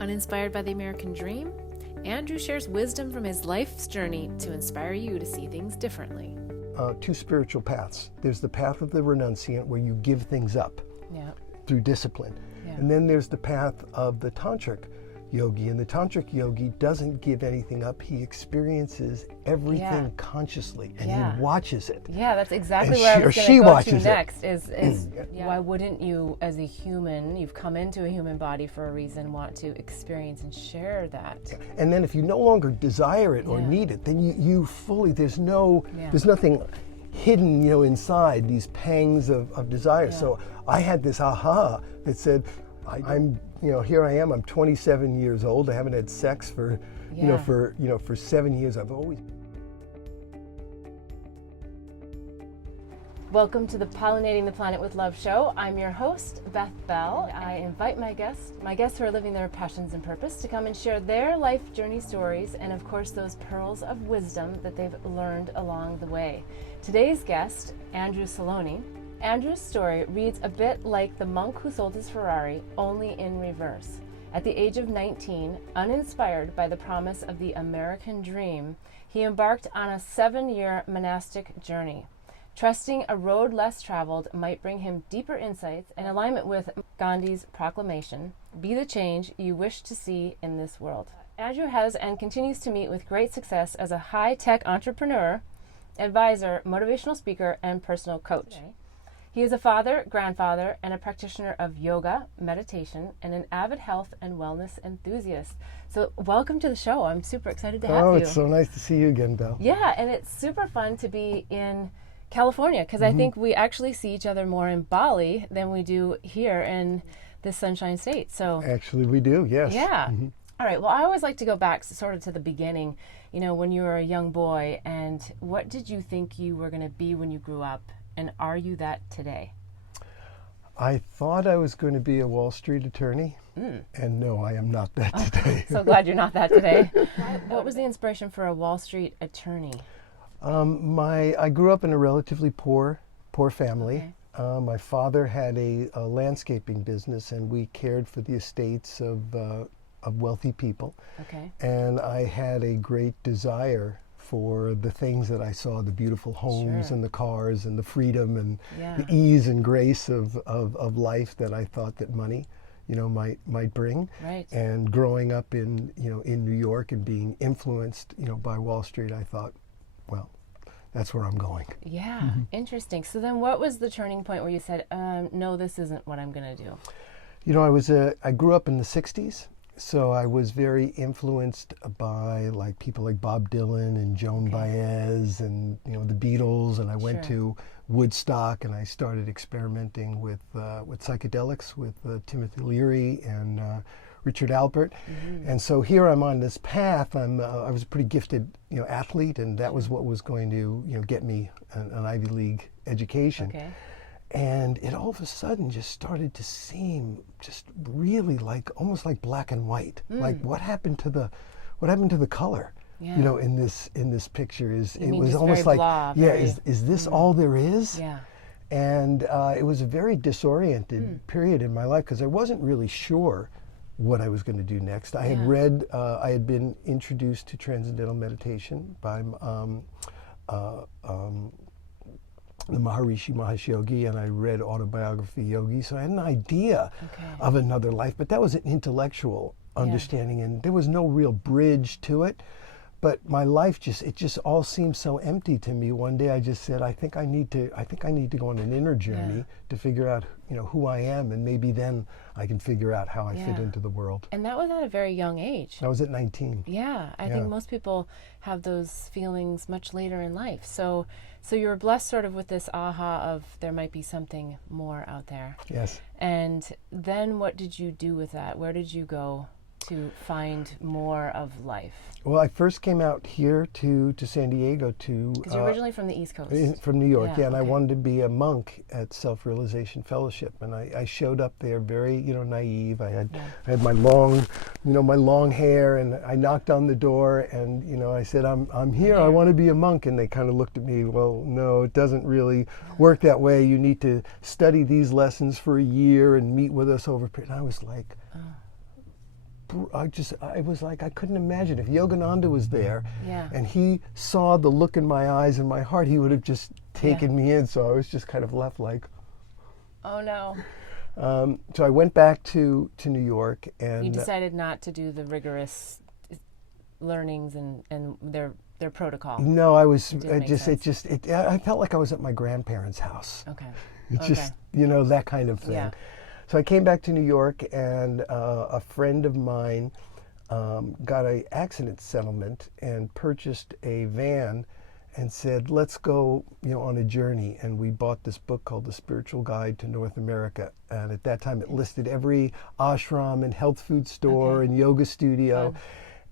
Uninspired by the American Dream, Andrew shares wisdom from his life's journey to inspire you to see things differently. Two spiritual paths. There's the path of the renunciant where you give things up through discipline. Yeah. And then there's the path of the tantric yogi. And the tantric yogi doesn't give anything up. He experiences everything consciously and he watches it. Yeah, that's exactly where I was going to go to next is why wouldn't you as a human, you've come into a human body for a reason, want to experience and share that. Yeah. And then if you no longer desire it or need it, then you fully, there's nothing hidden, inside these pangs of desire. Yeah. So I had this aha that said, here I am, I'm 27 years old. I haven't had sex for 7 years. I've always. Welcome to the Pollinating the Planet with Love show. I'm your host, Beth Bell. I invite my guests who are living their passions and purpose to come and share their life journey stories and of course those pearls of wisdom that they've learned along the way. Today's guest, Andrew Salony. Andrew's story reads a bit like the monk who sold his Ferrari, only in reverse. At the age of 19, uninspired by the promise of the American dream, he embarked on a 7-year monastic journey, trusting a road less traveled might bring him deeper insights and alignment with Gandhi's proclamation, "Be the change you wish to see in this world." Andrew has and continues to meet with great success as a high-tech entrepreneur, advisor, motivational speaker, and personal coach. He is a father, grandfather, and a practitioner of yoga, meditation, and an avid health and wellness enthusiast. So welcome to the show. I'm super excited to have you. Oh, it's so nice to see you again, Belle. Yeah, and it's super fun to be in California because I think we actually see each other more in Bali than we do here in the Sunshine State. So actually we do, yes. Yeah. Mm-hmm. All right. Well, I always like to go back sort of to the beginning, when you were a young boy, and what did you think you were going to be when you grew up? And are you that today? I thought I was going to be a Wall Street attorney, and no, I am not that today. So glad you're not that today. What was the inspiration for a Wall Street attorney? I grew up in a relatively poor family. Okay. My father had a landscaping business, and we cared for the estates of wealthy people. Okay. And I had a great desire for the things that I saw, the beautiful homes and the cars and the freedom and the ease and grace of life that I thought that money, might bring. Right. And growing up in New York and being influenced, by Wall Street, I thought, well, that's where I'm going. Yeah, interesting. So then what was the turning point where you said, no, this isn't what I'm going to do? I grew up in the 60s. So I was very influenced by people like Bob Dylan and Joan Baez and the Beatles, and I went to Woodstock and I started experimenting with psychedelics with Timothy Leary and Richard Alpert, and so here I'm on this path. I was a pretty gifted athlete, and that was what was going to get me an Ivy League education. Okay. And it all of a sudden just started to seem just really almost like black and white. Like what happened to the color? Yeah. In this picture it was almost like blah, is this all there is? Yeah. And it was a very disoriented period in my life because I wasn't really sure what I was going to do next. I had read, I had been introduced to transcendental meditation by the Maharishi Mahesh Yogi, and I read Autobiography Yogi, so I had an idea of another life, but that was an intellectual understanding, and there was no real bridge to it. But my life it just all seemed so empty to me. One day I just said, I think I need to go on an inner journey to figure out, who I am, and maybe then I can figure out how I fit into the world. And that was at a very young age. I was at 19. Yeah, I think most people have those feelings much later in life. So you were blessed sort of with this aha of there might be something more out there. Yes. And then what did you do with that? Where did you go to find more of life? Well, I first came out here to San Diego to... Because you're originally from the East Coast. From New York, and I wanted to be a monk at Self-Realization Fellowship. And I showed up there very, naive. I had my long, my long hair, and I knocked on the door, and, I said, I'm here, I want to be a monk. And they kind of looked at me, well, no, it doesn't really work that way. You need to study these lessons for a year and meet with us over a period. And I was like... I was like, I couldn't imagine if Yogananda was there Yeah. and he saw the look in my eyes and my heart, he would have just taken me in. So I was just kind of left like, Oh no. so I went back to New York, and You decided not to do the rigorous learnings and their protocol. no, I was sense. I felt like I was at my grandparents' house. Okay. It's just, you know, that kind of thing. Yeah. So I came back to New York, and a friend of mine got an accident settlement and purchased a van and said, let's go, you know, on a journey. And we bought this book called The Spiritual Guide to North America. And at that time, it listed every ashram and health food store and yoga studio. Fun.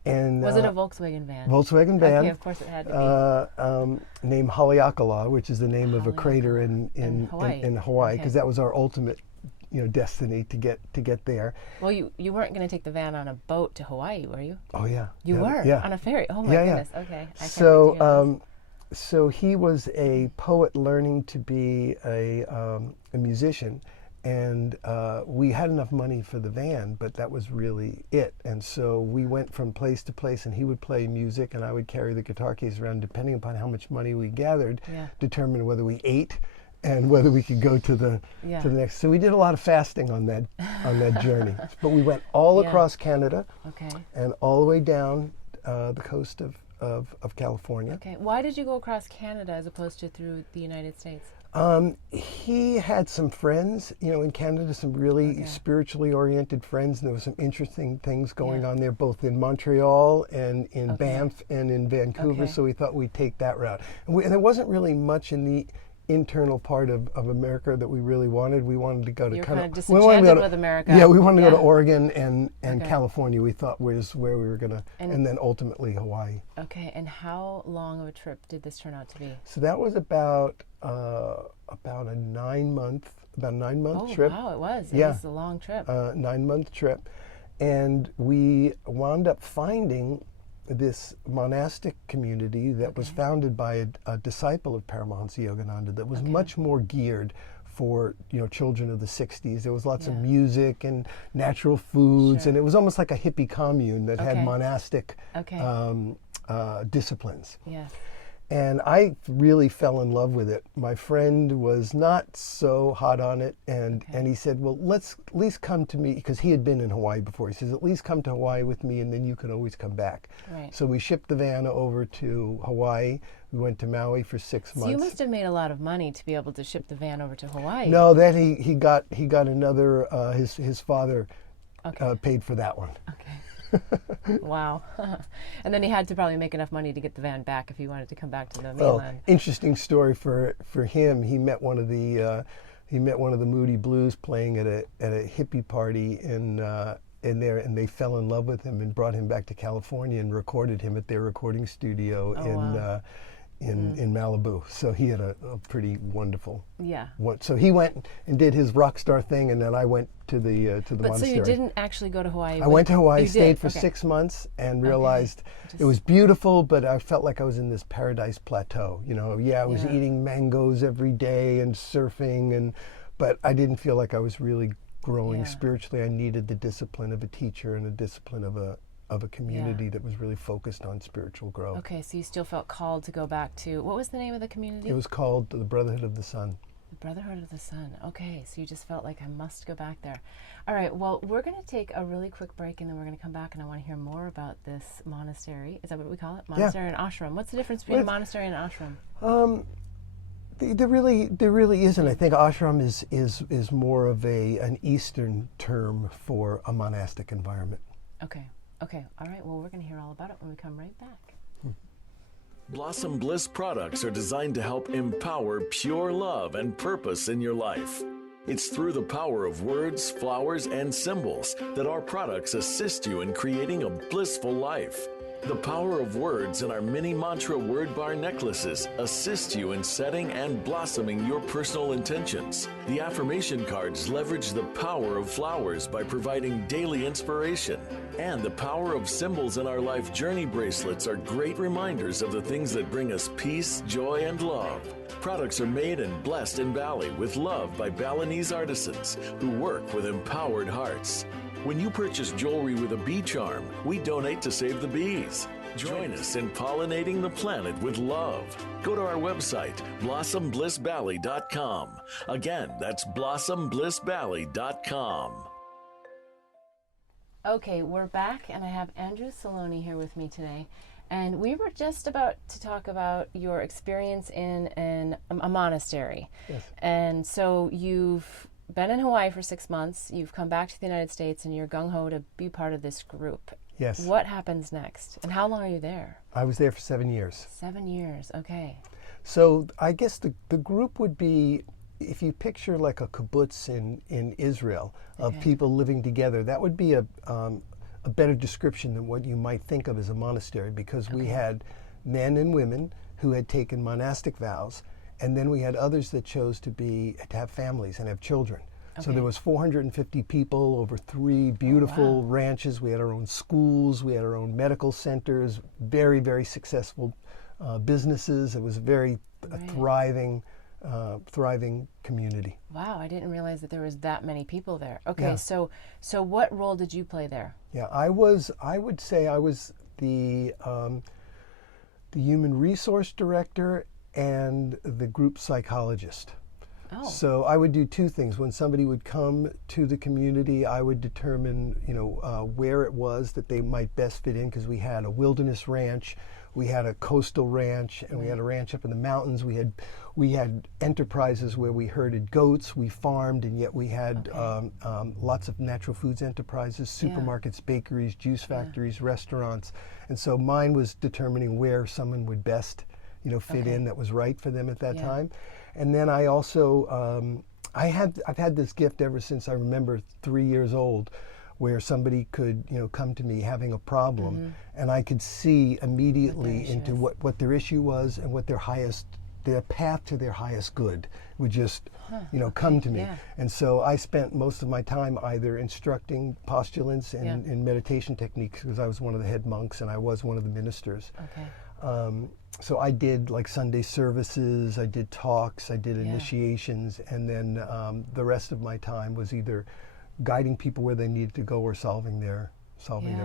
And Was it a Volkswagen van? Volkswagen van. Okay, of course it had to be. Named Haleakala, which is the name of a crater in Hawaii, because that was our ultimate, you know, destiny to get there. Well, you weren't going to take the van on a boat to Hawaii, were you? Oh yeah, You were yeah. on a ferry. Oh my Yeah, goodness. Okay. I can't So wait to hear this. so he was a poet learning to be a musician, and we had enough money for the van, but that was really it. And so we went from place to place, and he would play music, and I would carry the guitar case around, depending upon how much money we gathered, determine whether we ate and whether we could go to the next. So we did a lot of fasting on that journey. But we went all across Canada, and all the way down the coast of California. Okay. Why did you go across Canada as opposed to through the United States? He had some friends, you know, in Canada, some really spiritually oriented friends, and there was some interesting things going on there, both in Montreal and in Banff and in Vancouver. So we thought we'd take that route. And there wasn't really much in the internal part of America that we really wanted. We wanted to go to You're kind kind of of disenchanted with America. Yeah, we wanted to go to Oregon and California. We thought was where we were gonna, and then ultimately Hawaii. Okay, and how long of a trip did this turn out to be? So that was about a 9 month trip. Oh wow, it was. It was a long trip. 9 month trip, and we wound up finding this monastic community that was founded by a disciple of Paramahansa Yogananda that was much more geared for, you know, children of the 60s. There was lots of music and natural foods, and it was almost like a hippie commune that had monastic disciplines. Yes. And I really fell in love with it. My friend was not so hot on it, and he said, well, let's at least come to me, because he had been in Hawaii before. He says, at least come to Hawaii with me, and then you can always come back. Right. So we shipped the van over to Hawaii. We went to Maui for 6 months. So you must have made a lot of money to be able to ship the van over to Hawaii. No, then he got another, his father paid for that one. Okay. Wow. And then he had to probably make enough money to get the van back if he wanted to come back to the mainland. Interesting story for him. He met one of the Moody Blues playing at a hippie party in there, and they fell in love with him and brought him back to California and recorded him at their recording studio in Malibu. So he had a pretty wonderful so he went and did his rock star thing, and then I went to the But monastery. so you didn't actually go to Hawaii? I went to Hawaii, stayed for Okay. 6 months, and realized it was beautiful, but I felt like I was in this paradise plateau. You know, I was eating mangoes every day and surfing, but I didn't feel like I was really growing spiritually. I needed the discipline of a teacher and a discipline of a community that was really focused on spiritual growth. Okay, so you still felt called to go back to, what was the name of the community? It was called the Brotherhood of the Sun. The Brotherhood of the Sun. Okay, so you just felt like I must go back there. All right, well, we're going to take a really quick break, and then we're going to come back, and I want to hear more about this monastery. Is that what we call it? Monastery and ashram. What's the difference between a monastery and an ashram? There really isn't. I think ashram is more of an Eastern term for a monastic environment. Okay. All right, well, we're going to hear all about it when we come right back. Blossom Bliss products are designed to help empower pure love and purpose in your life. It's through the power of words, flowers, and symbols that our products assist you in creating a blissful life. The power of words in our mini mantra word bar necklaces assist you in setting and blossoming your personal intentions. The affirmation cards leverage the power of flowers by providing daily inspiration. And the power of symbols in our life journey bracelets are great reminders of the things that bring us peace, joy, and love. Products are made and blessed in Bali with love by Balinese artisans who work with empowered hearts. When you purchase jewelry with a bee charm, we donate to save the bees. Join us in pollinating the planet with love. Go to our website, blossomblissvalley.com. Again, that's blossomblissvalley.com. Okay, we're back, and I have Andrew Salony here with me today. And we were just about to talk about your experience in a monastery. Yes. And so you've been in Hawaii for 6 months, you've come back to the United States, and you're gung-ho to be part of this group. Yes. What happens next? And how long are you there? I was there for 7 years. 7 years, okay. So I guess the group would be, if you picture like a kibbutz in Israel of Okay. people living together, that would be a better description than what you might think of as a monastery, because we Okay. had men and women who had taken monastic vows, and then we had others that chose to have families and have children. So Okay. there was 450 people over 3 beautiful ranches. We had our own schools, we had our own medical centers, very, very successful businesses. It was a very thriving community. Wow, I didn't realize that there was that many people there. Okay, Yeah. so what role did you play there? Yeah, I would say I was the human resource director and the group psychologist. Oh, So I would do 2 things. When somebody would come to the community, I would determine, where it was that they might best fit in, because we had a wilderness ranch, we had a coastal ranch, and we had a ranch up in the mountains. We had enterprises where we herded goats, we farmed, and yet we had lots of natural foods enterprises, supermarkets, bakeries, juice factories, restaurants. And so mine was determining where someone would best fit in that was right for them at that time. And then I also, I've had this gift ever since I remember 3 years old, where somebody could, come to me having a problem, and I could see immediately into what their issue was and what their path to their highest good would just, come to me. Yeah. And so I spent most of my time either instructing postulants in meditation techniques, because I was one of the head monks and I was one of the ministers. okay. So I did like Sunday services, I did talks, I did initiations, and then the rest of my time was either guiding people where they needed to go or solving their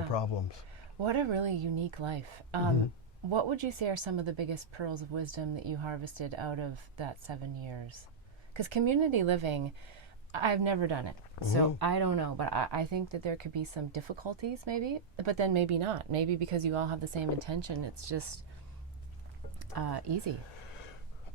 problems. What a really unique life. What would you say are some of the biggest pearls of wisdom that you harvested out of that 7 years? Because community living, I've never done it, so I don't know, but I think that there could be some difficulties maybe, but then maybe not. Maybe because you all have the same intention, it's just easy.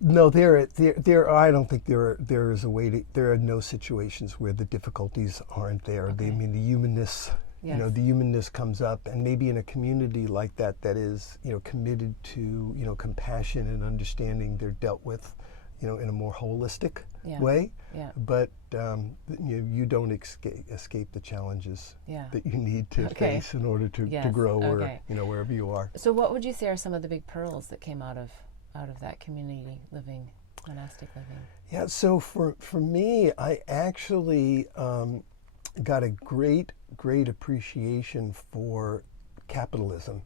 No, I don't think there is a way to. There are no situations where the difficulties aren't there. Okay. The humanness. Yes. The humanness comes up, and maybe in a community like that is, committed to, compassion and understanding, they're dealt with, in a more holistic way. Yeah. But you don't escape the challenges Yeah. that you need to face in order to grow, or wherever you are. So what would you say are some of the big pearls that came out of that community living, monastic living? Yeah, so for me, I actually got a great appreciation for capitalism,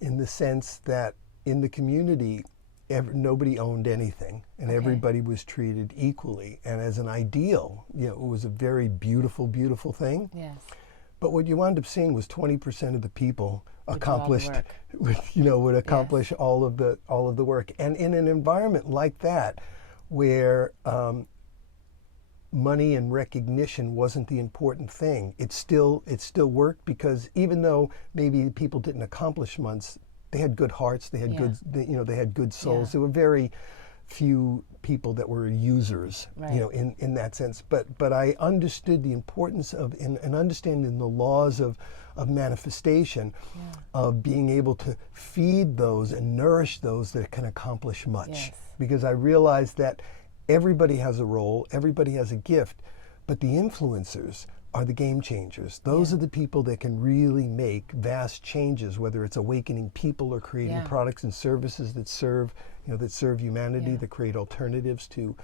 in the sense that in the community, nobody owned anything, and everybody was treated equally. And as an ideal, it was a very beautiful, beautiful thing. Yes. But what you wound up seeing was 20% of the people Would do all the accomplished, work. would accomplish all of the work. And in an environment like that, where money and recognition wasn't the important thing, it still worked, because even though maybe people didn't accomplish much, they had good hearts, they had they had good souls. Yeah. There were very few people that were users, in that sense. But I understood the importance of, and understanding the laws of manifestation, of being able to feed those and nourish those that can accomplish much. Yes. Because I realized that everybody has a role, everybody has a gift, but the influencers are the game changers. Those are the people that can really make vast changes, whether it's awakening people or creating products and services that serve humanity, that create alternatives to,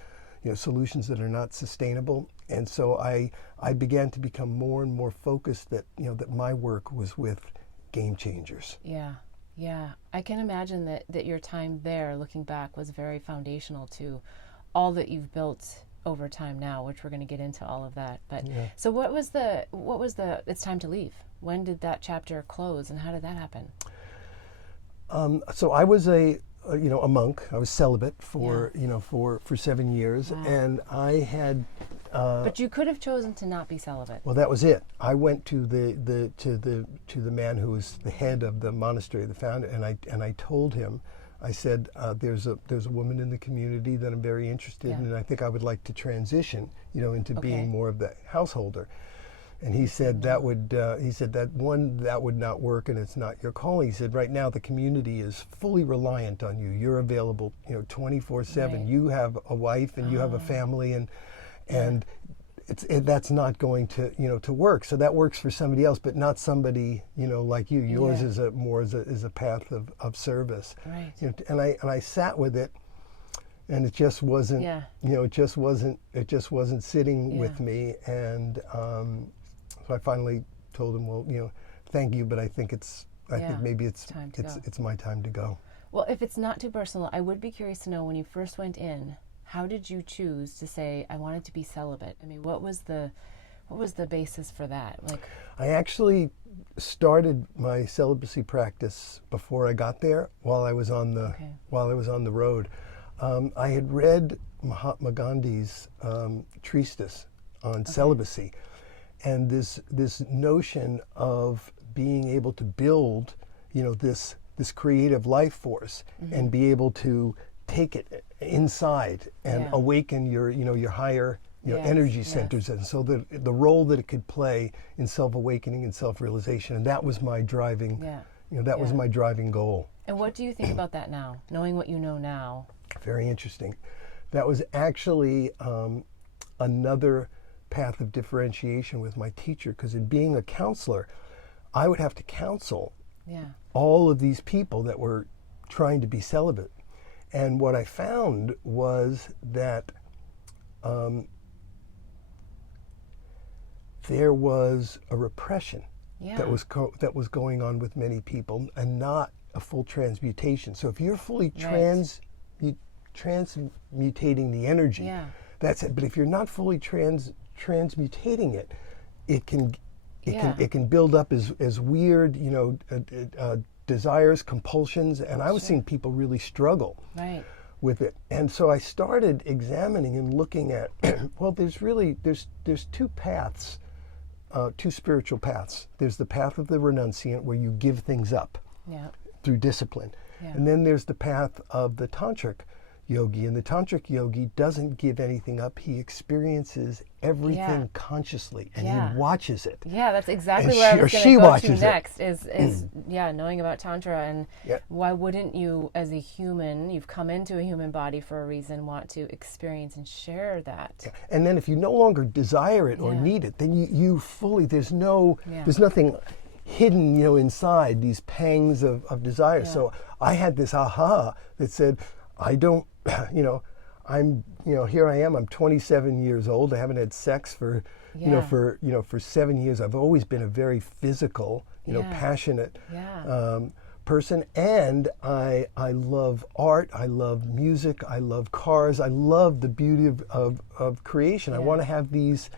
solutions that are not sustainable. And so I began to become more and more focused that, that my work was with game changers. Yeah. Yeah. I can imagine that your time there, looking back, was very foundational to all that you've built over time now, which we're going to get into all of that. But Yeah. so what was the it's time to leave? When did that chapter close, and how did that happen? So I was a monk. I was celibate for 7 years, Wow. and I had. But you could have chosen to not be celibate. Well, that was it. I went to the man who was the head of the monastery, the founder, and I told him, I said, there's a woman in the community that I'm very interested in, and I think I would like to transition, into being more of the householder. And he said that would that would not work, and it's not your calling. He said right now the community is fully reliant on you. You're available, 24/7. Right. You have a wife and you have a family, and that's not going to work. So that works for somebody else, but not somebody like you. Yours is a path of service. Right. And I sat with it, and it just wasn't. It just wasn't sitting with me. And so I finally told him, well, thank you, but I think maybe it's my time to go. Well, if it's not too personal, I would be curious to know, when you first went in, how did you choose to say, I wanted to be celibate? I mean, what was the basis for that? Like, I actually started my celibacy practice before I got there, while I was on the road. I had read Mahatma Ghandi's treatise on celibacy, and this notion of being able to build, this creative life force, and be able to take it inside and awaken your higher energy centers, and so the role that it could play in self-awakening and self-realization, and that was my driving was my driving goal. And what do you think about that now, knowing what you know now? Very interesting. That was actually another path of differentiation with my teacher, because in being a counselor, I would have to counsel all of these people that were trying to be celibate. And what I found was that there was a repression that was going on with many people, and not a full transmutation. So if you're fully transmutating the energy, that's it. But if you're not fully transmutating it, it can build up as weird, desires, compulsions, and I was seeing people really struggle with it. And so I started examining and looking at, well, there's two paths, two spiritual paths. There's the path of the renunciant, where you give things up through discipline. And then there's the path of the tantric yogi, and the tantric yogi doesn't give anything up. He experiences everything consciously, and he watches it. Yeah, that's exactly where I was going to go to next, is knowing about Tantra, and why wouldn't you, as a human, you've come into a human body for a reason, want to experience and share that. And then if you no longer desire it or need it, then you fully, there's nothing hidden, inside these pangs of desire. So I had this aha that said, I don't, here I am, I'm 27 years old. I haven't had sex for 7 years. I've always been a very physical, passionate person. And I love art, I love music, I love cars, I love the beauty of creation. I want to have these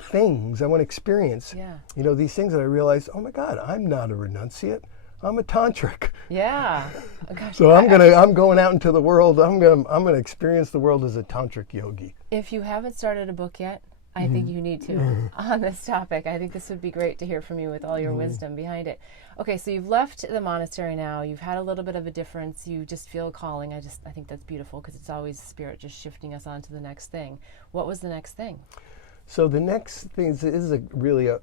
things, I want to experience, these things that I realize, oh my God, I'm not a renunciate. I'm a tantric. Yeah. Oh, gosh, so I'm going out into the world. I'm gonna experience the world as a tantric yogi. If you haven't started a book yet, I think you need to on this topic. I think this would be great to hear from you with all your wisdom behind it. Okay, so you've left the monastery now. You've had a little bit of a difference. You just feel a calling. I think that's beautiful, because it's always spirit just shifting us on to the next thing. What was the next thing? So the next thing is really a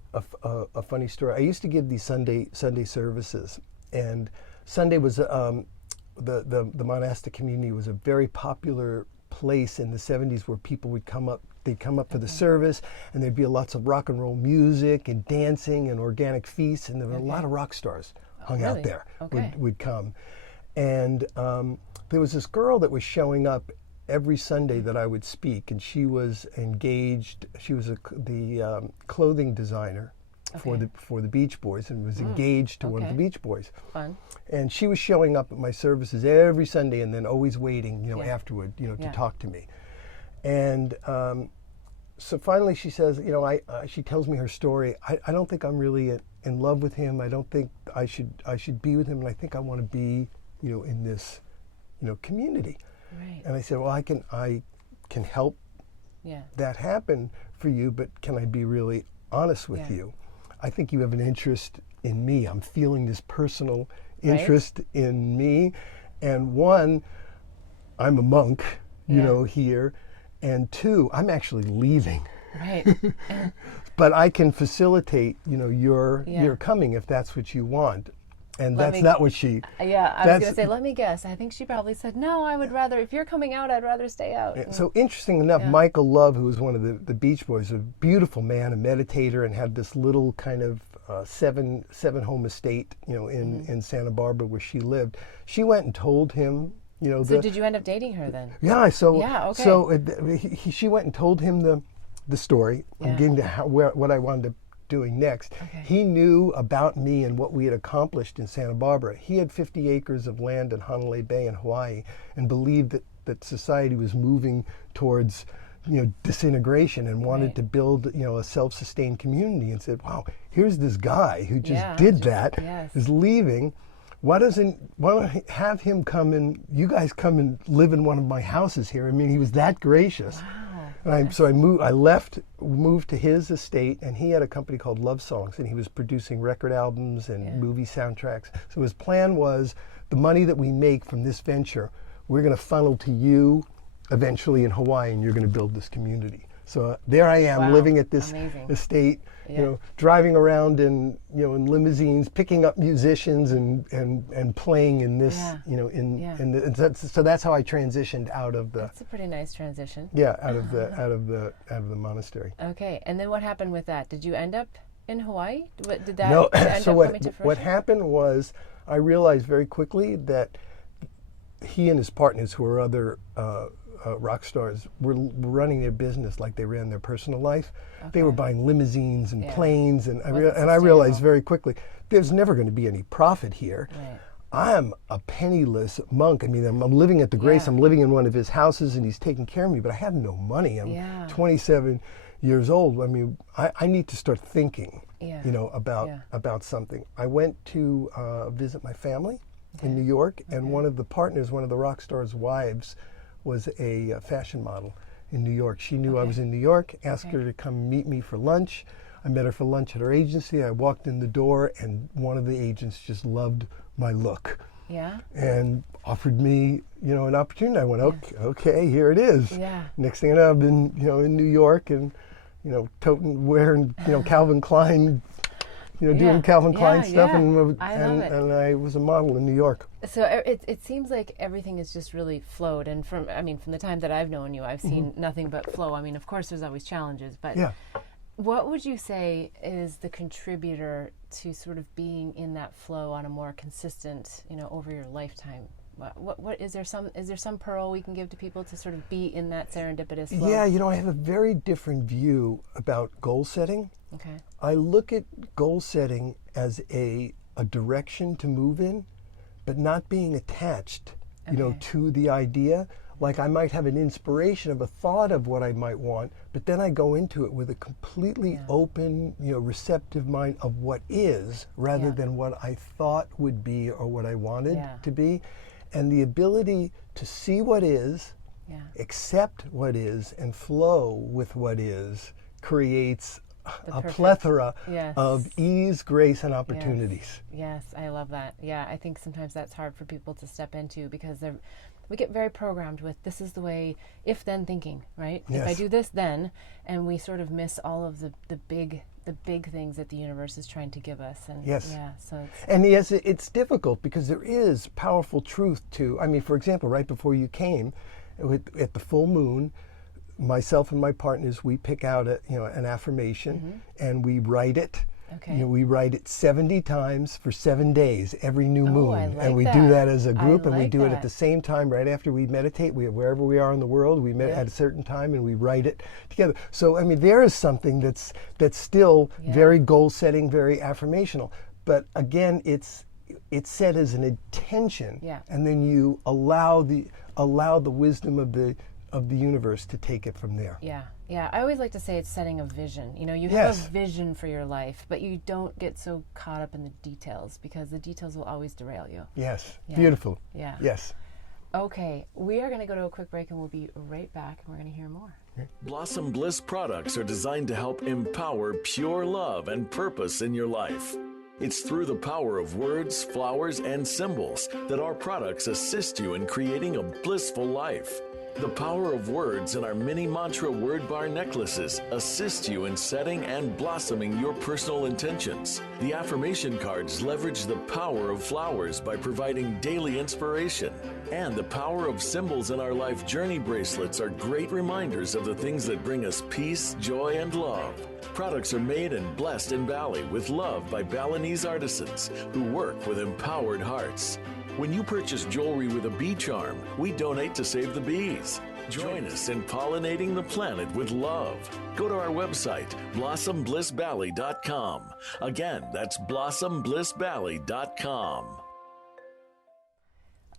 funny story. I used to give these Sunday services, and Sunday was the monastic community was a very popular place in the 70s, where people would come up. They'd come up for the service, and there'd be lots of rock and roll music and dancing and organic feasts, and there were a lot of rock stars hung out there. Would come, and there was this girl that was showing up every Sunday that I would speak, and she was engaged. She was the clothing designer for the Beach Boys, and was engaged to one of the Beach Boys. Fun. And she was showing up at my services every Sunday, and then always waiting, afterward, to talk to me. And so finally she says, she tells me her story. I don't think I'm really in love with him. I don't think I should be with him, and I think I want to be, in this, community. Right. And I said, well, I can help that happen for you, but can I be really honest with you? I think you have an interest in me. I'm feeling this personal interest in me. And one, I'm a monk, here. And two, I'm actually leaving. Right. But I can facilitate, your coming if that's what you want. And that's not what she... Yeah, I was going to say, let me guess. I think she probably said, no, I would rather, if you're coming out, I'd rather stay out. So interesting enough, Michael Love, who was one of the Beach Boys, a beautiful man, a meditator, and had this little kind of seven home estate, in Santa Barbara where she lived. She went and told him, So did you end up dating her then? Yeah, okay. So she went and told him the story. I'm getting to what I wanted to doing next. Okay. He knew about me and what we had accomplished in Santa Barbara. He had 50 acres of land in Honolulu Bay in Hawaii and believed that society was moving towards disintegration and wanted to build a self-sustained community, and said, wow, here's this guy who just did that, is leaving. Why don't I have him come and you guys come and live in one of my houses here? I mean, he was that gracious. Wow. And so I moved to his estate, and he had a company called Love Songs, and he was producing record albums and movie soundtracks. So his plan was, the money that we make from this venture, we're going to funnel to you eventually in Hawaii, and you're going to build this community. So there I am, living at this estate, driving around in limousines, picking up musicians and playing in this, so that's how I transitioned out of the. That's a pretty nice transition. Yeah, out of the monastery. Okay, and then what happened with that? Did you end up in Hawaii? Did that no? end So up coming to fruition? What happened was, I realized very quickly that he and his partners, who were other rock stars, were running their business like they ran their personal life. Okay. They were buying limousines and planes, and I realized very quickly there's never going to be any profit here. Right. I'm a penniless monk. I mean, I'm living at the Grace. I'm living in one of his houses, and he's taking care of me, but I have no money. I'm 27 years old. I mean, I need to start thinking, about something. I went to visit my family in New York, and one of the partners, one of the rock stars' wives, was a fashion model in New York. She knew I was in New York, asked her to come meet me for lunch. I met her for lunch at her agency. I walked in the door, and one of the agents just loved my look. Yeah. And offered me, an opportunity. I went, okay, here it is. Yeah. Next thing I know, I've been, in New York and, wearing, Calvin Klein, doing Calvin Klein stuff, and I was a model in New York. So it seems like everything has just really flowed, and from the time that I've known you, I've seen nothing but flow. I mean, of course, there's always challenges, but what would you say is the contributor to sort of being in that flow on a more consistent, over your lifetime? What is there some pearl we can give to people to sort of be in that serendipitous flow? Yeah, I have a very different view about goal setting. Okay. I look at goal setting as a direction to move in, but not being attached, to the idea. Like, I might have an inspiration of a thought of what I might want, but then I go into it with a completely open, receptive mind of what is, rather than what I thought would be or what I wanted to be. And the ability to see what is, accept what is, and flow with what is creates a plethora of ease, grace, and opportunities. Yes, I love that. Yeah, I think sometimes that's hard for people to step into, because we get very programmed with, this is the way, if-then thinking, right? Yes. If I do this, then, and we sort of miss all of the big things that the universe is trying to give us. And it's difficult, because there is powerful truth to, for example, right before you came, at the full moon, myself and my partners, we pick out an affirmation, and we write it. Okay. We write it 70 times for 7 days, every new moon. I like and we that. do that as a group, and we like do it that. at the same time right after we meditate. Wherever we are in the world, we met at a certain time, and we write it together. So, there is something that's still very goal setting, very affirmational. But again, it's set as an intention, and then you allow the wisdom of of the universe to take it from there. Yeah. I always like to say it's setting a vision. You know, you Yes. have a vision for your life, but you don't get so caught up in the details because the details will always derail you. Yes. Yeah. Beautiful. Yeah. Yes. Okay, we are going to go to a quick break and we'll be right back and we're going to hear more. Blossom Bliss products are designed to help empower pure love and purpose in your life. It's through the power of words, flowers, and symbols that our products assist you in creating a blissful life. The power of words in our mini mantra word bar necklaces assist you in setting and blossoming your personal intentions. The affirmation cards leverage the power of flowers by providing daily inspiration. And the power of symbols in our life journey bracelets are great reminders of the things that bring us peace, joy, and love. Products are made and blessed in Bali with love by Balinese artisans who work with empowered hearts. When you purchase jewelry with a bee charm, we donate to save the bees. Join us in pollinating the planet with love. Go to our website, blossomblissbali.com. Again, that's blossomblissbali.com.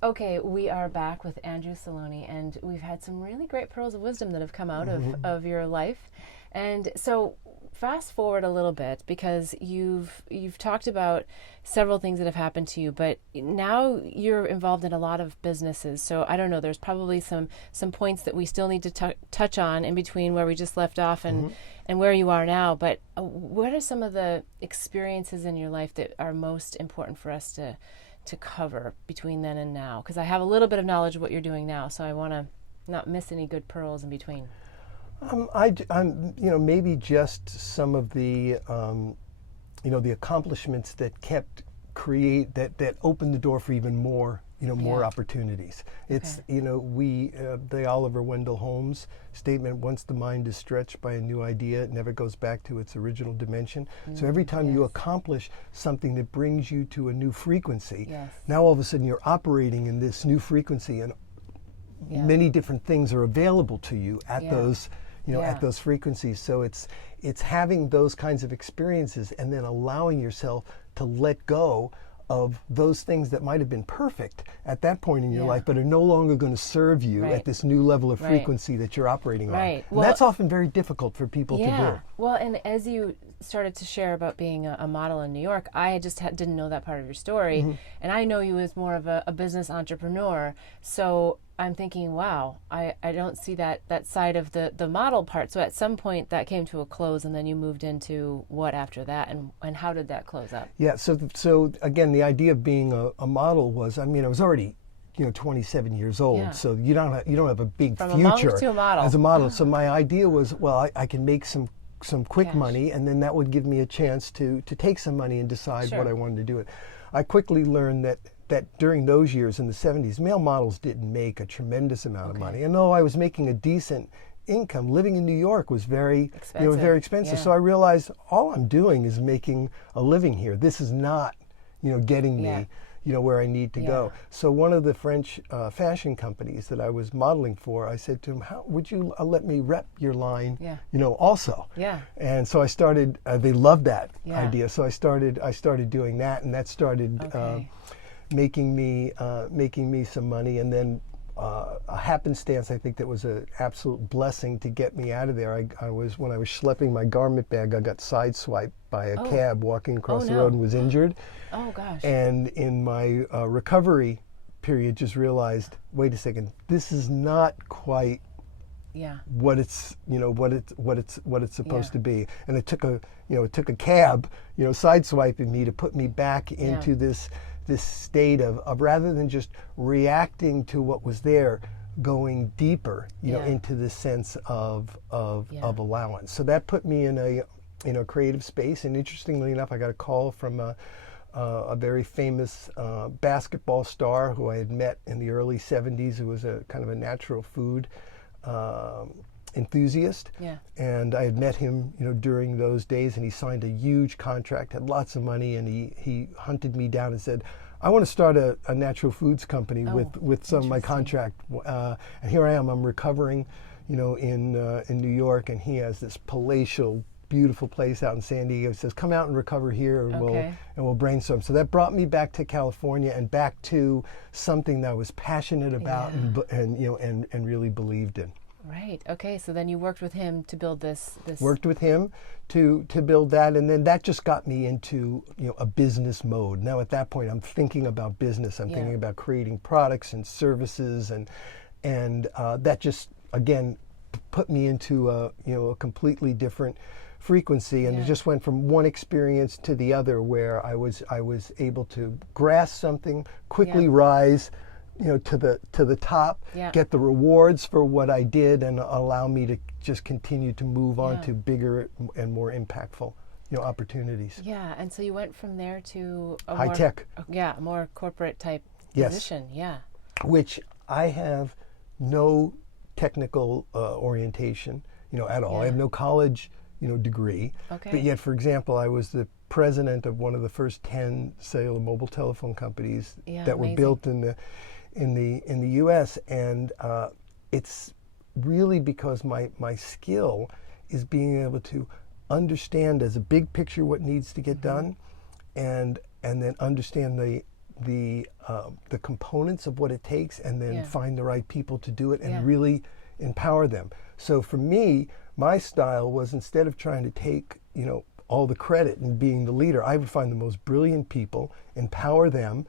Okay, we are back with Andrew Salony, and we've had some really great pearls of wisdom that have come out of your life. And so fast forward a little bit, because you've talked about several things that have happened to you, but now you're involved in a lot of businesses. So I don't know, there's probably some points that we still need to touch on in between where we just left off and where you are now. But what are some of the experiences in your life that are most important for us to cover between then and now? Because I have a little bit of knowledge of what you're doing now, so I want to not miss any good pearls in between. I'm maybe just some of the, the accomplishments that that opened the door for even more, more opportunities. It's, the Oliver Wendell Holmes statement, once the mind is stretched by a new idea, it never goes back to its original dimension. So every time you accomplish something that brings you to a new frequency, now all of a sudden you're operating in this new frequency, and many different things are available to you at those at those frequencies. So it's having those kinds of experiences and then allowing yourself to let go of those things that might have been perfect at that point in your life, but are no longer going to serve you at this new level of frequency that you're operating on. And that's often very difficult for people to do. Well, and as you started to share about being a model in New York, I just didn't know that part of your story. And I know you as more of a business entrepreneur. So I'm thinking, wow, I don't see that side of the model part. So at some point that came to a close, and then you moved into what after that, and how did that close up? Yeah, so again, the idea of being a model was, I was already 27 years old, so you don't have a big From future a monk to a model. as a model. So my idea was, well, I can make some quick money, and then that would give me a chance to take some money and decide what I wanted to do it. I quickly learned that during those years in the 70s, male models didn't make a tremendous amount of money. And though I was making a decent income, living in New York was very expensive. Very expensive. So I realized all I'm doing is making a living here. This is not, getting me, where I need to go. So one of the French fashion companies that I was modeling for, I said to him, "How would you let me rep your line, also?" And so I started. They loved that idea. So I started doing that, and that started making me some money. And then a happenstance, I think, that was an absolute blessing to get me out of there. When I was schlepping my garment bag, I got sideswiped by a cab walking across the road and was injured. Oh gosh. And in my recovery period, just realized, wait a second, this is not quite what it's supposed to be. And it took a cab, sideswiping me to put me back into this state of rather than just reacting to what was there, going deeper, into the sense of allowance. So that put me in a creative space. And interestingly enough, I got a call from a very famous basketball star who I had met in the early 70s, who was a kind of a natural food enthusiast. And I had met him, during those days, and he signed a huge contract, had lots of money, and he hunted me down and said, "I want to start a natural foods company with some of my contract." And here I am, I'm recovering, in New York, and he has this palatial, beautiful place out in San Diego. He says, "Come out and recover here, and we'll brainstorm." So that brought me back to California and back to something that I was passionate about and really believed in. Right. Okay. So then you worked with him to build this. Worked with him to build that, and then that just got me into a business mode. Now at that point, I'm thinking about business. I'm thinking about creating products and services, and that just again put me into a completely different frequency, and it just went from one experience to the other, where I was able to grasp something, quickly rise to the top, get the rewards for what I did, and allow me to just continue to move on to bigger and more impactful opportunities. Yeah, and so you went from there to a high tech. A more corporate type position. Yeah. Which I have no technical orientation, at all. I have no college, degree. Okay. But yet, for example, I was the president of one of the first 10 cellular mobile telephone companies that were built in the U.S. And it's really because my skill is being able to understand as a big picture what needs to get done, and then understand the components of what it takes, and then find the right people to do it, and really empower them. So for me, my style was, instead of trying to take all the credit and being the leader, I would find the most brilliant people, empower them,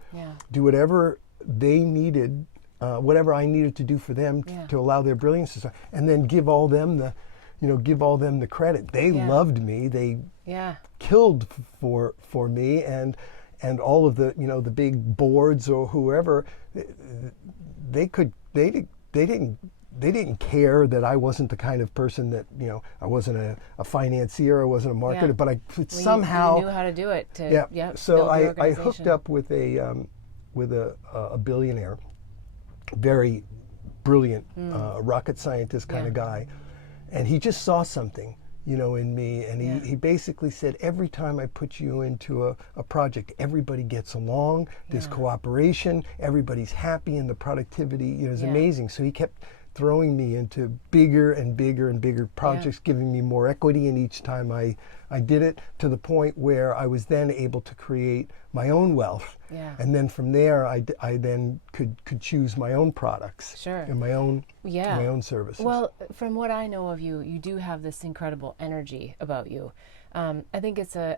do whatever they needed, whatever I needed to do for them to allow their brilliance to start, and then give all them the credit. They loved me. They killed for me, and all of the the big boards or whoever, they didn't care that I wasn't the kind of person that I wasn't a financier, I wasn't a marketer, but I somehow you knew how to do it. So I hooked up with a billionaire, very brilliant rocket scientist kind of guy, and he just saw something in me, and he basically said, every time I put you into a project, everybody gets along, there's cooperation, everybody's happy, and the productivity is amazing. So he kept throwing me into bigger and bigger and bigger projects, giving me more equity in each time I did it, to the point where I was then able to create my own wealth. And then from there, I then could choose my own products and my own services. Well, from what I know of you, you do have this incredible energy about you. I think it's a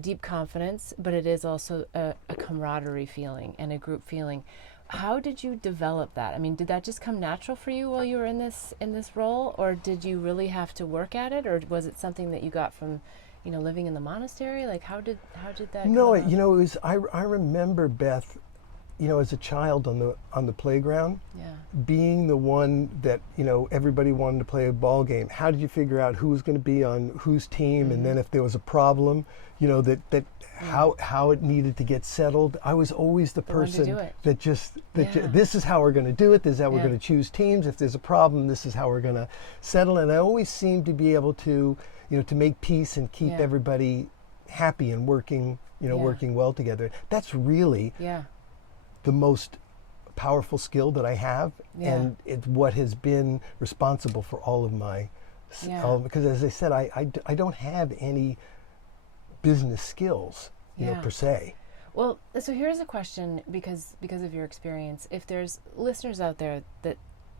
deep confidence, but it is also a camaraderie feeling and a group feeling. How did you develop that? I mean, did that just come natural for you while you were in this role, or did you really have to work at it, or was it something that you got from, living in the monastery? Like, how did that? No, it was. I remember, Beth, as a child on the playground, being the one that everybody wanted to play a ball game. How did you figure out who was going to be on whose team, and then if there was a problem, how it needed to get settled. I was always the person that this is how we're going to do it. This is how we're going to choose teams. If there's a problem, this is how we're going to settle. And I always seemed to be able to, to make peace and keep everybody happy and working, working well together. That's really the most powerful skill that I have, and it's what has been responsible for all of my, because as I said, I don't have any business skills, per se. Well, so here's a question, because of your experience. If there's listeners out there that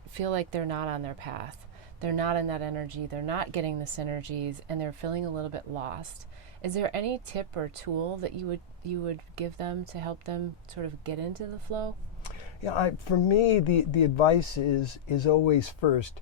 feel like they're not on their path, they're not in that energy, they're not getting the synergies, and they're feeling a little bit lost, is there any tip or tool that you would give them to help them sort of get into the flow? Yeah, for me, the advice is always, first,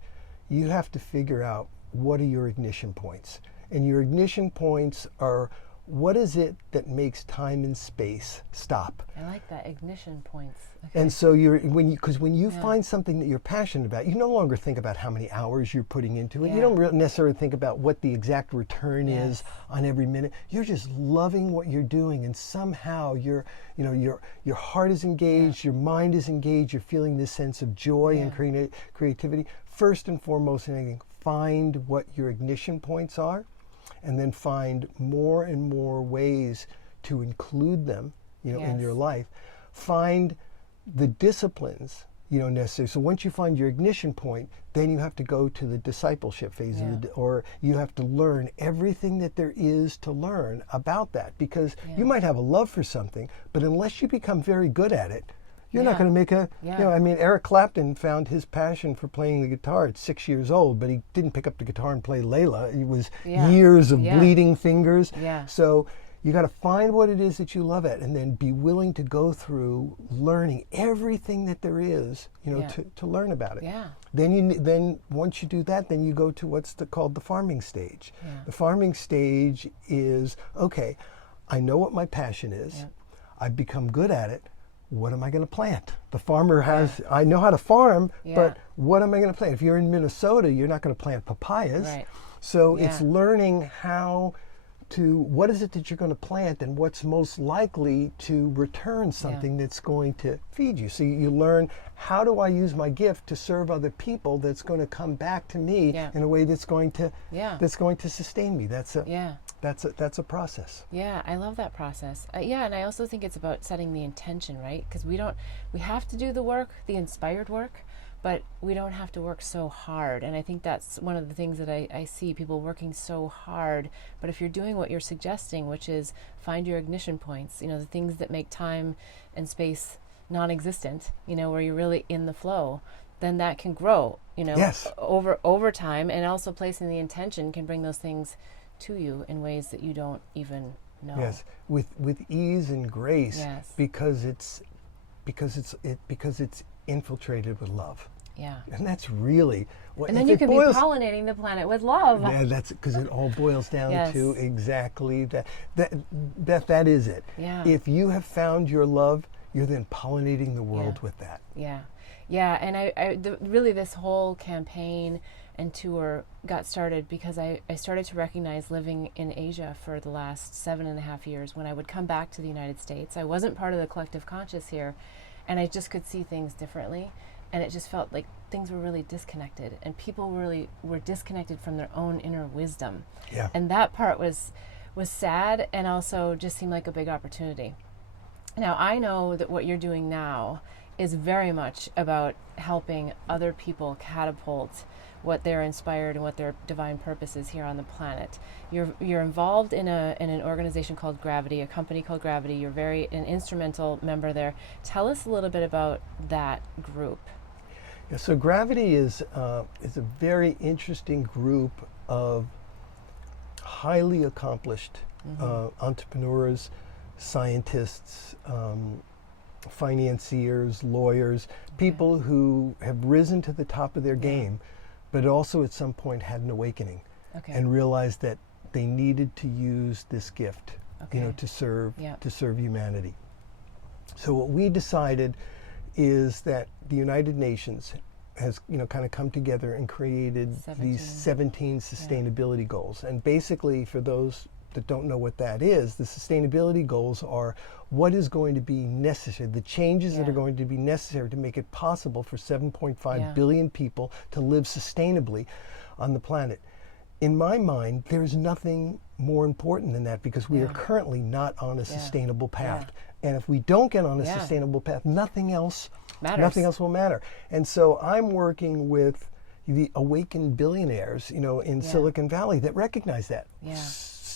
you have to figure out what are your ignition points. And your ignition points are, what is it that makes time and space stop? I like that, ignition points. Okay. And so when you find something that you're passionate about, you no longer think about how many hours you're putting into it. You don't necessarily think about what the exact return is on every minute. You're just loving what you're doing, and somehow your heart is engaged, your mind is engaged, you're feeling this sense of joy and creativity. First and foremost in anything, find what your ignition points are, and then find more and more ways to include them, in your life. Find the disciplines, necessary. So once you find your ignition point, then you have to go to the discipleship phase, or you have to learn everything that there is to learn about that, because you might have a love for something, but unless you become very good at it, You're not going to make a, Yeah. you know, I mean, Eric Clapton found his passion for playing the guitar at 6 years old, but he didn't pick up the guitar and play Layla. It was years of bleeding fingers. Yeah. So you got to find what it is that you love at, and then be willing to go through learning everything that there is, you know, to learn about it. Yeah. Then once you do that, then you go to what's called the farming stage. Yeah. The farming stage is, okay, I know what my passion is. Yeah. I've become good at it. What am I going to plant? The farmer has, I know how to farm, but what am I going to plant? If you're in Minnesota, you're not going to plant papayas. Right. So it's learning how to, what is it that you're going to plant, and what's most likely to return something that's going to feed you. So you learn, how do I use my gift to serve other people that's going to come back to me in a way that's going to sustain me. That's a process. Yeah, I love that process. And I also think it's about setting the intention, right? Because we have to do the work, the inspired work, but we don't have to work so hard. And I think that's one of the things that I see, people working so hard. But if you're doing what you're suggesting, which is find your ignition points, you know, the things that make time and space non-existent, you know, where you're really in the flow, then that can grow, you know, over time. And also placing the intention can bring those things to you in ways that you don't even know. Yes, with ease and grace, because it's infiltrated with love. Yeah. And that's really what. And then you can be pollinating the planet with love. Yeah, that's because it all boils down to exactly that. That is it. Yeah. If you have found your love, you're then pollinating the world with that. Yeah. Yeah. And really this whole campaign and tour got started because I started to recognize, living in Asia for the last 7.5 years, when I would come back to the United States, I wasn't part of the collective conscious here, and I just could see things differently. And it just felt like things were really disconnected, and people really were disconnected from their own inner wisdom. Yeah. And that part was sad, and also just seemed like a big opportunity. Now, I know that what you're doing now is very much about helping other people catapult what they're inspired and what their divine purpose is here on the planet. You're involved in an organization called Gravity, a company called Gravity. You're an instrumental member there. Tell us a little bit about that group. Yeah, so Gravity is a very interesting group of highly accomplished entrepreneurs, scientists, financiers, lawyers, people who have risen to the top of their game, but also at some point had an awakening and realized that they needed to use this gift, you know, to serve humanity. So what we decided is that the United Nations has, you know, kind of come together and created these 17 sustainability goals. And basically, for those that don't know what that is, the sustainability goals are what is going to be necessary, the changes that are going to be necessary to make it possible for 7.5 billion people to live sustainably on the planet. In my mind, there's nothing more important than that, because we are currently not on a sustainable path. And if we don't get on a sustainable path, nothing else will matter. And so I'm working with the awakened billionaires, you know, in Silicon Valley that recognize that.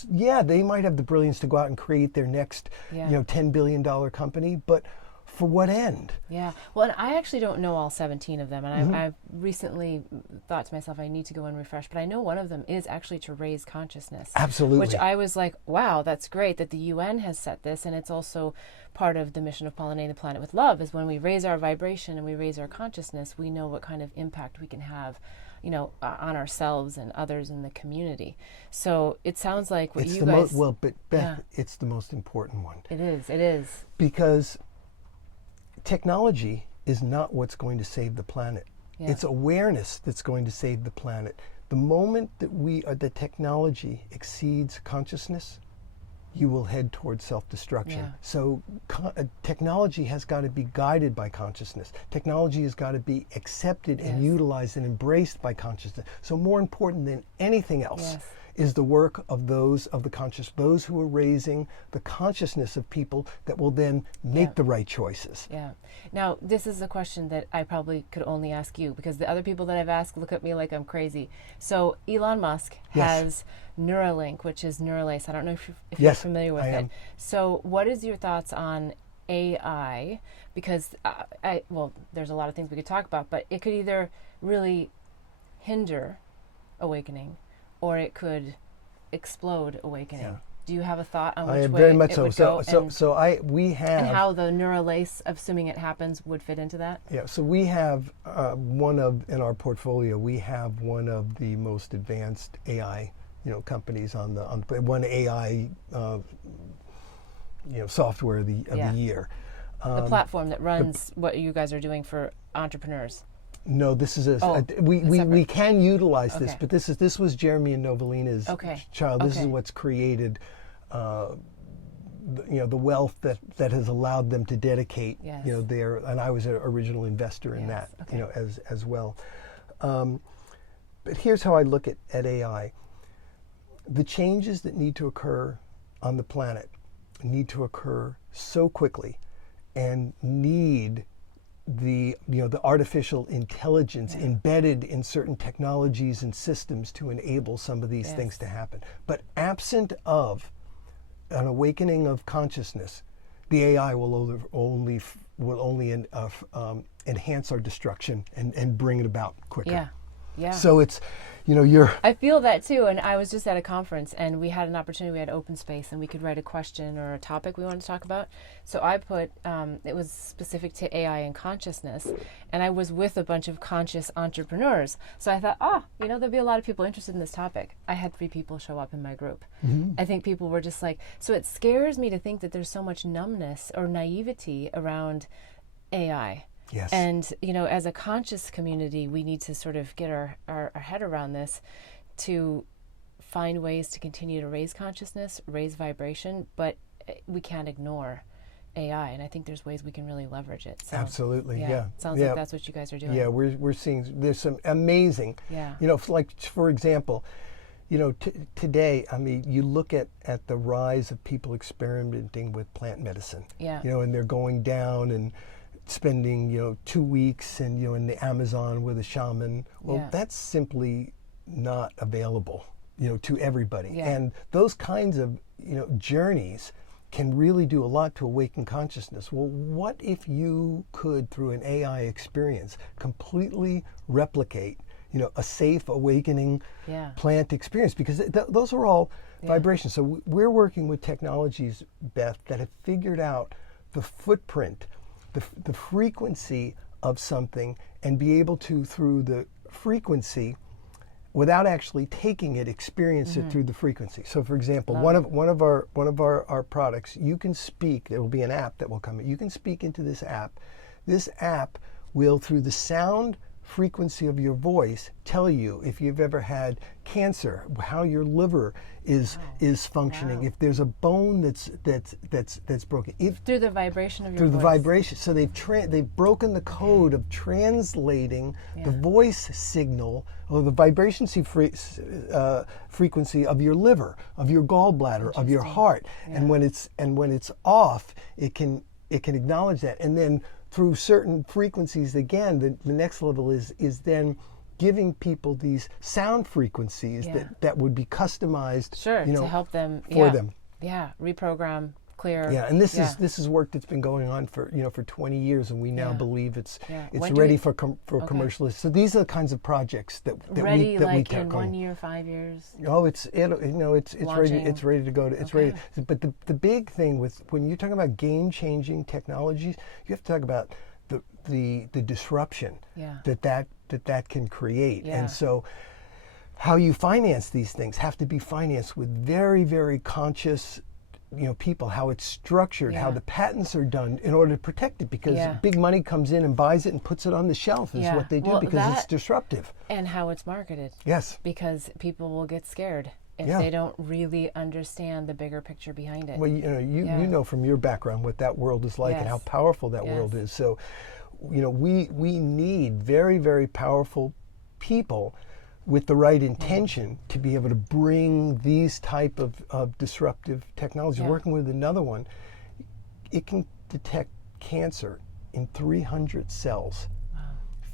Yeah, they might have the brilliance to go out and create their next, you know, $10 billion company, but for what end? Yeah. Well, and I actually don't know all 17 of them, and I've recently thought to myself, I need to go and refresh, but I know one of them is actually to raise consciousness. Absolutely. Which I was like, wow, that's great that the UN has set this, and it's also part of the mission of pollinating the planet with love, is when we raise our vibration and we raise our consciousness, we know what kind of impact we can have, you know, on ourselves and others in the community. So it sounds like what you guys... but Beth, it's the most important one. It is. Because technology is not what's going to save the planet. It's awareness that's going to save the planet. The moment that the technology exceeds consciousness, you will head towards self-destruction. So technology has got to be guided by consciousness. Technology has got to be accepted and utilized and embraced by consciousness. So more important than anything else is the work of those of the conscious, those who are raising the consciousness of people that will then make the right choices. Yeah. Now, this is a question that I probably could only ask you, because the other people that I've asked look at me like I'm crazy. So Elon Musk has Neuralink, which is Neuralace. I don't know if you're familiar with it. am. So what is your thoughts on AI, because there's a lot of things we could talk about, but it could either really hinder awakening or it could explode awakening. Yeah. Do you have a thought on I which am way very much it so. would go? We have, and how the neural lace, assuming it happens, would fit into that? Yeah, so we have in our portfolio, we have one of the most advanced AI, companies on one AI, software of the year. The platform that runs what you guys are doing for entrepreneurs. No, this is we can utilize this, but this was Jeremy and Novelina's child. This is what's created, the wealth that has allowed them to dedicate, and I was an original investor in that, as well. But here's how I look at AI. The changes that need to occur on the planet need to occur so quickly, and need the artificial intelligence embedded in certain technologies and systems to enable some of these things to happen. But absent of an awakening of consciousness, the AI will only enhance our destruction and bring it about quicker. Yeah. So it's, I feel that too, and I was just at a conference and we had an opportunity, we had open space and we could write a question or a topic we wanted to talk about. So I put, it was specific to AI and consciousness, and I was with a bunch of conscious entrepreneurs. So I thought, there'll be a lot of people interested in this topic. I had 3 people show up in my group. Mm-hmm. I think people were just like, so it scares me to think that there's so much numbness or naivety around AI. Yes. And, as a conscious community, we need to sort of get our head around this to find ways to continue to raise consciousness, raise vibration, but we can't ignore AI. And I think there's ways we can really leverage it. So, absolutely, yeah. Sounds like that's what you guys are doing. Yeah, we're seeing, there's some amazing, like, for example, today, you look at the rise of people experimenting with plant medicine, and they're going down and spending 2 weeks and in the Amazon with a shaman. Well, that's simply not available to everybody. And those kinds of journeys can really do a lot to awaken consciousness. Well, what if you could, through an AI experience, completely replicate a safe awakening plant experience? Because those are all vibrations. So we're working with technologies, Beth, that have figured out the footprint, the frequency of something, and be able to, through the frequency, without actually taking it, experience it through the frequency. So, for example, one of our products, you can speak. There will be an app that will come in. You can speak into this app. This app will, through the sound frequency of your voice, tell you if you've ever had cancer, how your liver is functioning, if there's a bone that's broken, if through the vibration of your through voice. the vibration. So they've broken the code of translating the voice signal or the vibration frequency of your liver, of your gallbladder, of your heart, and when it's off, it can acknowledge that, and then through certain frequencies, again, the next level is then giving people these sound frequencies that would be customized, to help them for them. Yeah, reprogram, clear. Yeah, and this is work that's been going on for 20 years, and we now believe it's ready for commercialization. So these are the kinds of projects that ready, we like in 1 year, 5 years. Oh, it's ready. It's ready to go. It's ready. But the big thing when you're talking about game-changing technologies, you have to talk about the disruption that can create. And so, how you finance these things have to be financed with very, very conscious people, how it's structured, how the patents are done in order to protect it, because big money comes in and buys it and puts it on the shelf is what they do, because it's disruptive. And how it's marketed. Yes. Because people will get scared if they don't really understand the bigger picture behind it. Well, you know from your background what that world is like and how powerful that world is. So, we need very, very powerful people with the right intention to be able to bring these type of disruptive technology. Working with another one, it can detect cancer in 300 cells. Wow.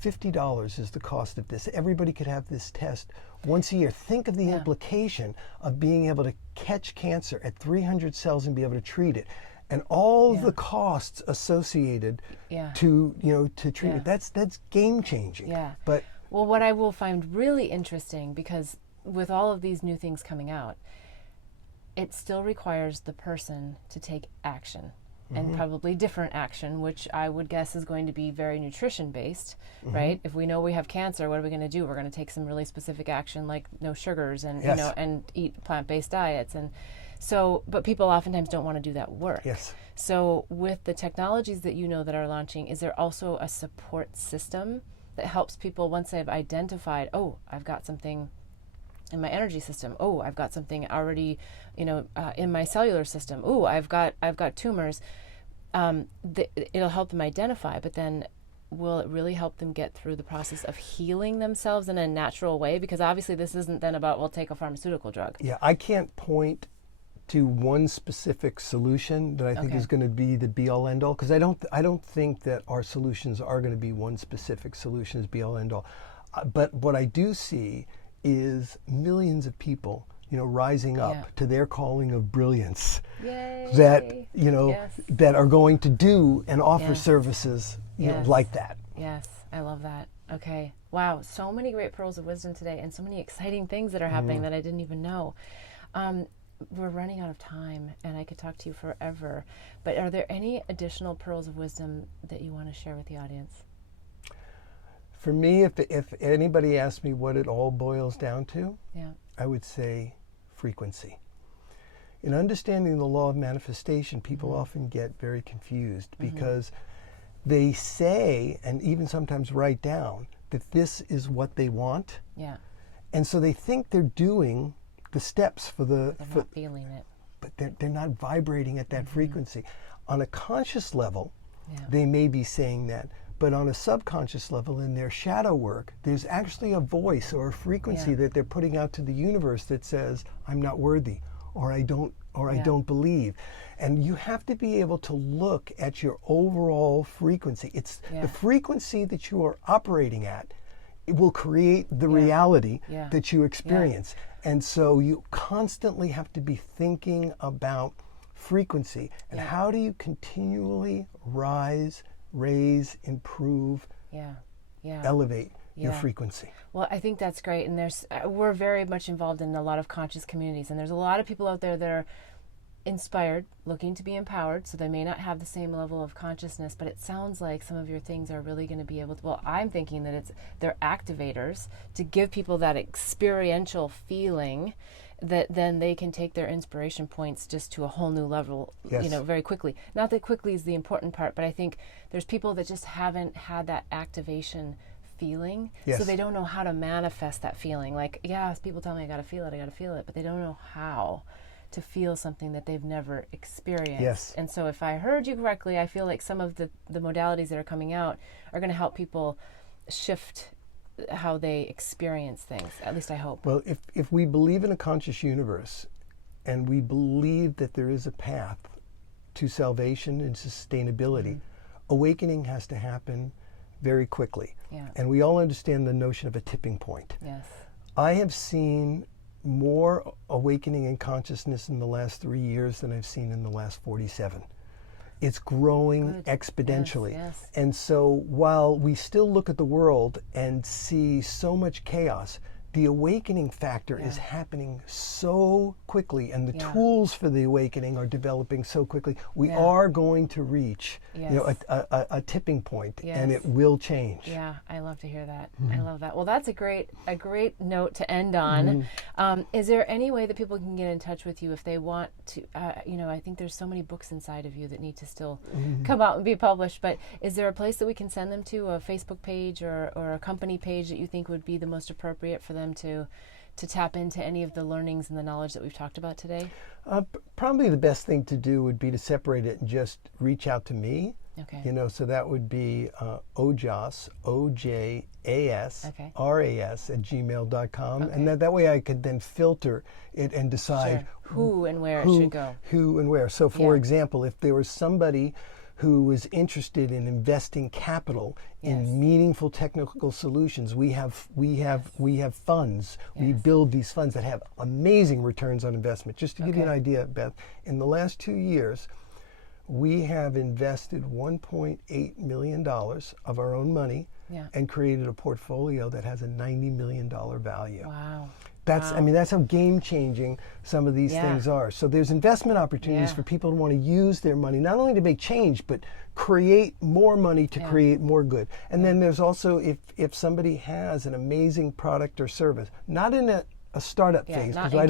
$50 is the cost of this. Everybody could have this test once a year. Think of the implication of being able to catch cancer at 300 cells and be able to treat it. and all the costs associated to to treatment. That's game changing. Yeah. But well, what I will find really interesting, because with all of these new things coming out, it still requires the person to take action, and probably different action, which I would guess is going to be very nutrition based, right? If we know we have cancer, what are we going to do? We're going to take some really specific action, like no sugars, and and eat plant-based diets. And so, but people oftentimes don't want to do that work. Yes. So with the technologies that that are launching, is there also a support system that helps people once they've identified, oh, I've got something in my energy system. Oh, I've got something already, in my cellular system. Oh, I've got tumors. It'll help them identify, but then will it really help them get through the process of healing themselves in a natural way? Because obviously this isn't then about, well, take a pharmaceutical drug. Yeah, I can't point to one specific solution that I think is going to be the be-all end-all, because I don't think that our solutions are going to be one specific solution as be-all end-all. But what I do see is millions of people, rising up to their calling of brilliance. Yay. That that are going to do and offer services like that. Yes, I love that. Okay, wow, so many great pearls of wisdom today, and so many exciting things that are happening that I didn't even know. We're running out of time, and I could talk to you forever, but are there any additional pearls of wisdom that you want to share with the audience? For me, if anybody asked me what it all boils down to, I would say frequency. In understanding the law of manifestation, people often get very confused because they say, and even sometimes write down, that this is what they want. Yeah. And so they think they're doing the steps for the... They're not feeling it. But they're not vibrating at that frequency. On a conscious level, they may be saying that. But on a subconscious level, in their shadow work, there's actually a voice or a frequency that they're putting out to the universe that says, I'm not worthy, or I don't believe. And you have to be able to look at your overall frequency. It's the frequency that you are operating at. It will create the reality that you experience. And so you constantly have to be thinking about frequency and how do you continually rise, raise, improve, elevate your frequency. Well, I think that's great, and we're very much involved in a lot of conscious communities, and there's a lot of people out there that are inspired, looking to be empowered, so they may not have the same level of consciousness, but it sounds like some of your things are really going to be able to, well, I'm thinking that they're activators to give people that experiential feeling that then they can take their inspiration points just to a whole new level, very quickly. Not that quickly is the important part, but I think there's people that just haven't had that activation feeling, so they don't know how to manifest that feeling. Like, people tell me I gotta feel it, but they don't know how to feel something that they've never experienced. Yes. And so if I heard you correctly, I feel like some of the modalities that are coming out are going to help people shift how they experience things. At least I hope. Well, if we believe in a conscious universe and we believe that there is a path to salvation and sustainability, awakening has to happen very quickly. Yeah. And we all understand the notion of a tipping point. Yes. I have seen more awakening in consciousness in the last 3 years than I've seen in the last 47. It's growing exponentially. Yes. And so while we still look at the world and see so much chaos, the awakening factor is happening so quickly, and the tools for the awakening are developing so quickly. We are going to reach a tipping point, and it will change. Yeah, I love to hear that. I love that. Well, that's a great note to end on. Is there any way that people can get in touch with you if they want to? I think there's so many books inside of you that need to still come out and be published, but is there a place that we can send them to, a Facebook page or a company page that you think would be the most appropriate for them to tap into any of the learnings and the knowledge that we've talked about today? Probably the best thing to do would be to separate it and just reach out to me. Okay. So that would be ojas, OJAS, RAS at gmail.com. Okay. And that way I could then filter it and decide who and where it should go. Who and where. So for example, if there was somebody who was interested in investing capital in meaningful technical solutions, we have funds. We build these funds that have amazing returns on investment. Just to give you an idea, Beth, in the last 2 years, we have invested $1.8 million of our own money and created a portfolio that has a $90 million value. Wow. That's, I mean, that's how game-changing some of these things are. So there's investment opportunities for people who want to use their money, not only to make change, but create more money to create more good. And then there's also, if somebody has an amazing product or service, not in a startup phase, because I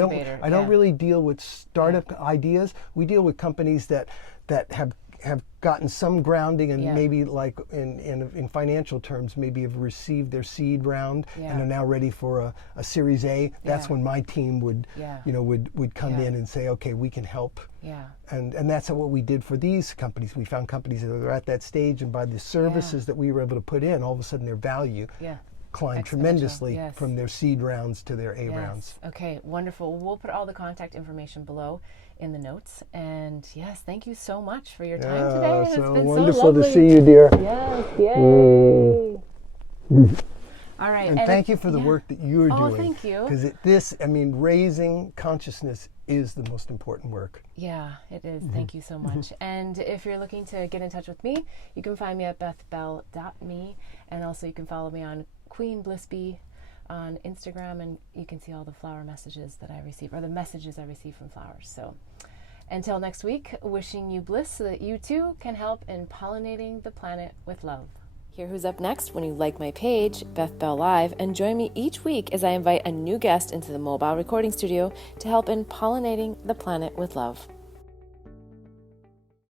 don't really deal with startup ideas. We deal with companies that have gotten some grounding and maybe like in financial terms maybe have received their seed round and are now ready for a Series A. That's when my team would would come in and say, okay, we can help. And that's what we did for these companies. We found companies that are at that stage, and by the services that we were able to put in, all of a sudden their value climbed tremendously from their seed rounds to their A rounds. Okay, wonderful. We'll put all the contact information below in the notes. And yes, thank you so much for your time today. It's been wonderful so lovely to see you, dear. Yes, yay. All right. And thank you for the work that you're doing. Oh, thank you. Because raising consciousness is the most important work. Yeah, it is. Thank you so much. And if you're looking to get in touch with me, you can find me at bethbell.me, and also you can follow me on Queen Blissby on Instagram, and you can see all the flower messages that I receive, or the messages I receive from flowers. So until next week, wishing you bliss so that you too can help in pollinating the planet with love. Hear who's up next when you like my page, Beth Bell Live, and join me each week as I invite a new guest into the mobile recording studio to help in pollinating the planet with love.